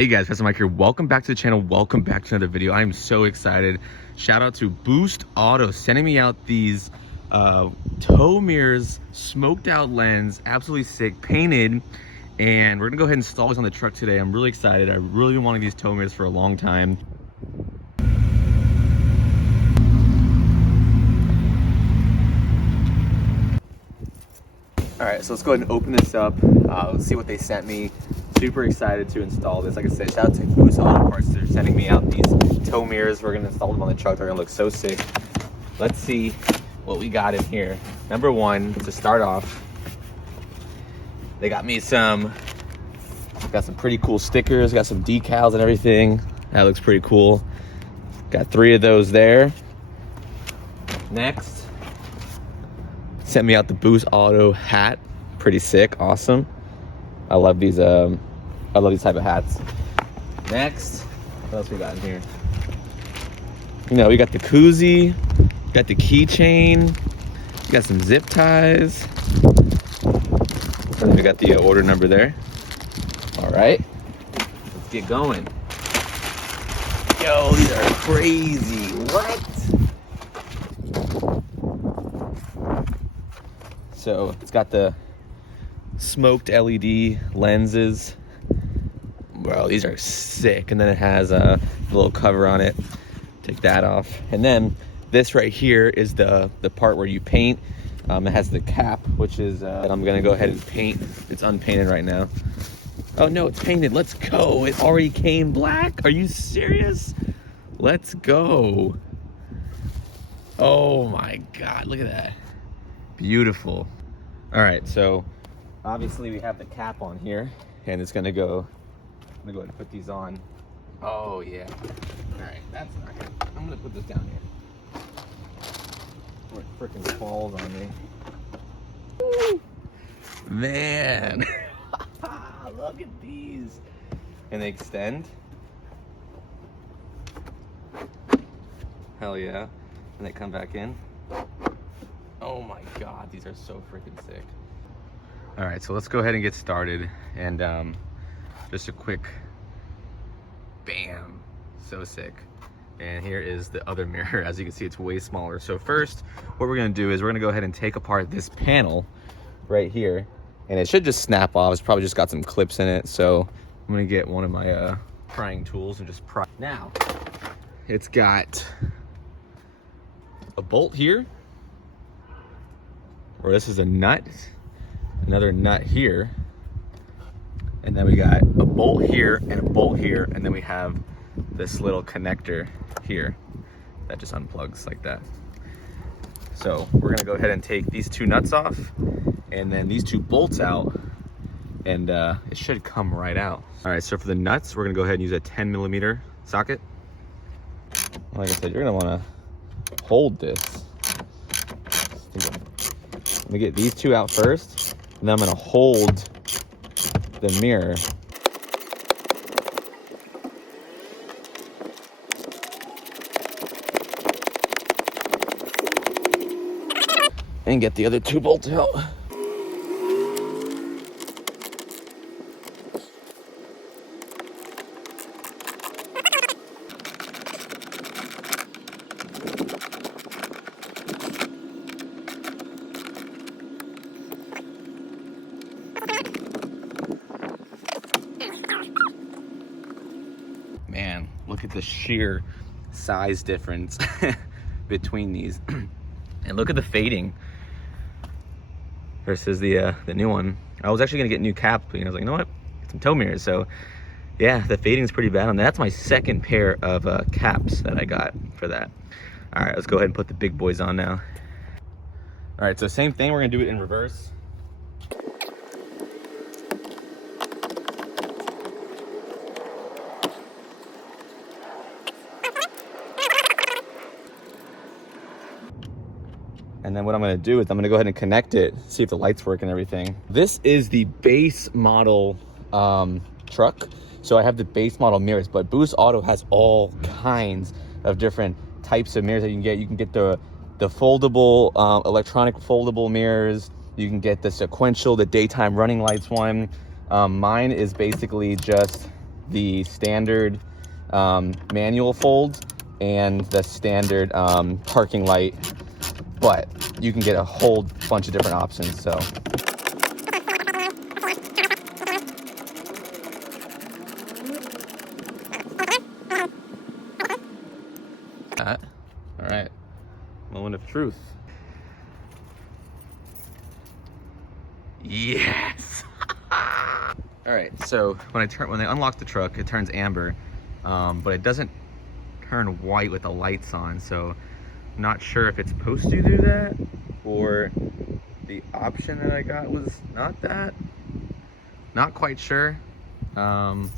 Hey guys, F150 Mike here. Welcome back to the channel. Welcome back to another video. I am so excited. Shout out to Boost Auto sending me out these tow mirrors, smoked out lens, absolutely sick, painted, and we're gonna go ahead and install these on the truck today. I'm really excited. I really been wanting these tow mirrors for a long time. All right, so let's go ahead and open this up. Let's see what they sent me. Super excited to install this. Like I said, shout out to Boost Auto Parts. They're sending me out these tow mirrors. We're gonna install them on the truck. They're gonna look so sick. Let's see what we got in here. Number one, to start off, they got me some pretty cool stickers, got some decals and everything. That looks pretty cool. Got 3 of those there. Next, sent me out the Boost Auto hat. Pretty sick, awesome. I love these type of hats. Next, what else we got in here? You know, we got the koozie, got the keychain, we got some zip ties. And we got the order number there. All right, let's get going. Yo, these are crazy. What? So it's got the smoked LED lenses. Bro, these are sick. And then it has a little cover on it. Take that off. And then this right here is the part where you paint. It has the cap, which is that I'm gonna go ahead and paint. It's unpainted right now. Oh no, it's painted. Let's go. It already came black. Are you serious? Let's go. Oh my God, look at that. Beautiful. All right, so obviously we have the cap on here, and it's gonna go. I'm gonna go ahead and put these on. Oh yeah. All right, that's not good. I'm gonna put this down here. Before it freaking falls on me. Woo! Man, look at these. And they extend. Hell yeah. And they come back in. Oh my God, these are so freaking sick. All right, so let's go ahead and get started. And just a quick bam, so sick. And here is the other mirror. As you can see, it's way smaller. So first, what we're gonna do is we're gonna go ahead and take apart this panel right here. And it should just snap off. It's probably just got some clips in it. So I'm gonna get one of my prying tools and just pry. Now, it's got a bolt here, or this is a nut, another nut here, and then we got a bolt here and a bolt here, and then we have this little connector here that just unplugs like that. So we're gonna go ahead and take these 2 nuts off and then these 2 bolts out, and it should come right out. All right, so for the nuts, we're gonna go ahead and use a 10mm socket. Like I said, you're gonna wanna hold this. I'm gonna get these 2 out first, and then I'm gonna hold the mirror. And get the other 2 bolts out. Man, look at the sheer size difference between these. And look at the fading versus the new one. I was actually gonna get a new cap, but I was like, you know what? Get some tow mirrors. So yeah, the fading is pretty bad on that. That's my second pair of caps that I got for that. All right, let's go ahead and put the big boys on now. All right, so same thing, we're gonna do it in reverse. And then what I'm gonna do is I'm gonna go ahead and connect it, see if the lights work and everything. This is the base model truck. So I have the base model mirrors, but Boost Auto has all kinds of different types of mirrors that you can get. You can get the foldable, electronic foldable mirrors. You can get the sequential, the daytime running lights one. Mine is basically just the standard manual fold and the standard parking light, but you can get a whole bunch of different options. So all right, moment of truth. Yes. All right, so when I unlock the truck, it turns amber, but it doesn't turn white with the lights on. So I'm not sure if it's supposed to do that, or the option that I got was not that. Not quite sure. But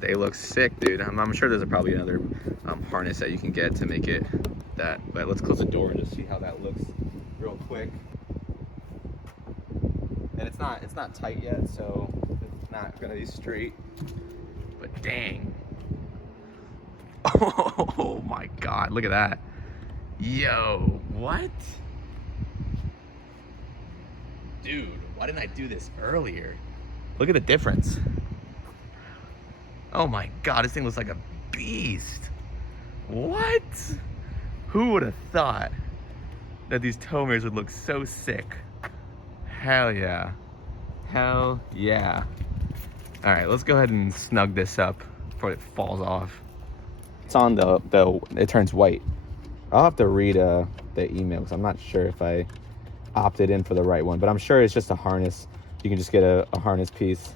they look sick, dude. I'm sure there's probably another harness that you can get to make it that. But let's close the door and just see how that looks real quick. And it's not tight yet, so it's not gonna be straight. But dang. Oh my God, look at that. Yo, what? Dude, why didn't I do this earlier? Look at the difference. Oh my God, this thing looks like a beast. What? Who would have thought that these tow mirrors would look so sick? Hell yeah. Hell yeah. All right, let's go ahead and snug this up before it falls off. It's on it turns white. I'll have to read the email because I'm not sure if I opted in for the right one, but I'm sure it's just a harness. You can just get a harness piece.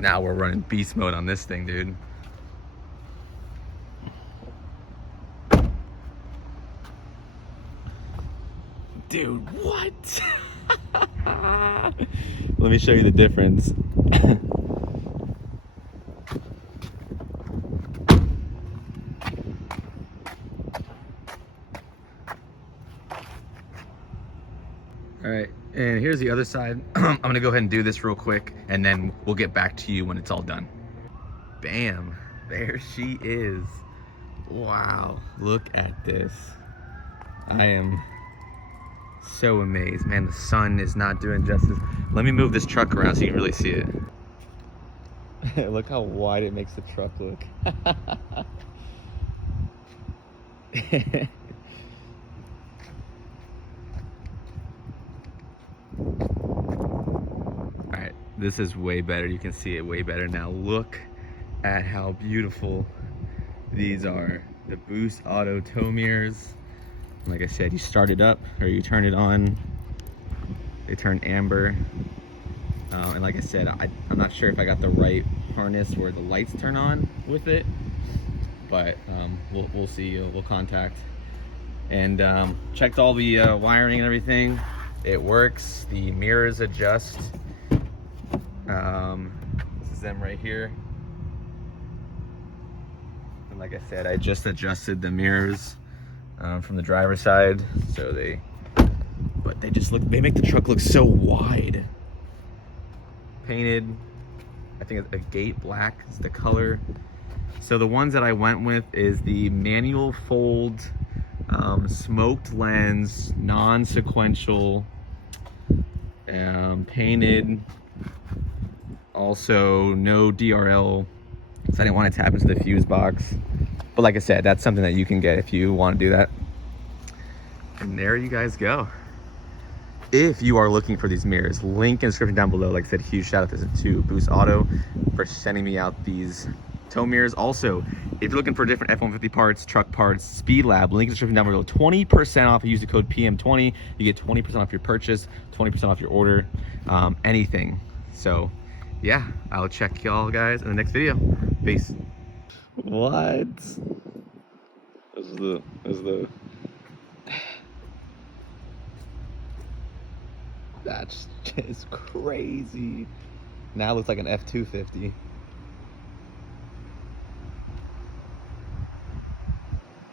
Now we're running beast mode on this thing, dude. Dude, what? Let me show you the difference. All right, and here's the other side. I'm gonna go ahead and do this real quick, and then we'll get back to you when it's all done. Bam, there she is. Wow, look at this. I am so amazed. Man, the sun is not doing justice. Let me move this truck around so you can really see it. Look how wide it makes the truck look. Alright, this is way better. You can see it way better now. Look at how beautiful these are. The Boost Auto tow mirrors. Like I said, you start it up or you turn it on, they turn amber. And like I said, I'm not sure if I got the right harness where the lights turn on with it, but we'll see. We'll contact. And checked all the wiring and everything. It works. The mirrors adjust. This is them right here. And like I said, I just adjusted the mirrors from the driver's side, so they make the truck look so wide. Painted, I think it's agate black is the color. So the ones that I went with is the manual fold, smoked lens, non-sequential, painted, also no DRL, so I didn't want to tap into the fuse box. But like I said, that's something that you can get if you want to do that. And there you guys go. If you are looking for these mirrors, link in the description down below. Like I said, huge shout out to Boost Auto for sending me out these tow mirrors. Also, if you're looking for different F-150 parts, truck parts, Speed Lab, link in the description down below. 20% off. Use the code PM20. You get 20% off your purchase, 20% off your order, anything. So yeah, I'll check y'all guys in the next video. Peace. What? This is the That's just crazy. Now it looks like an F250.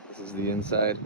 This is the inside.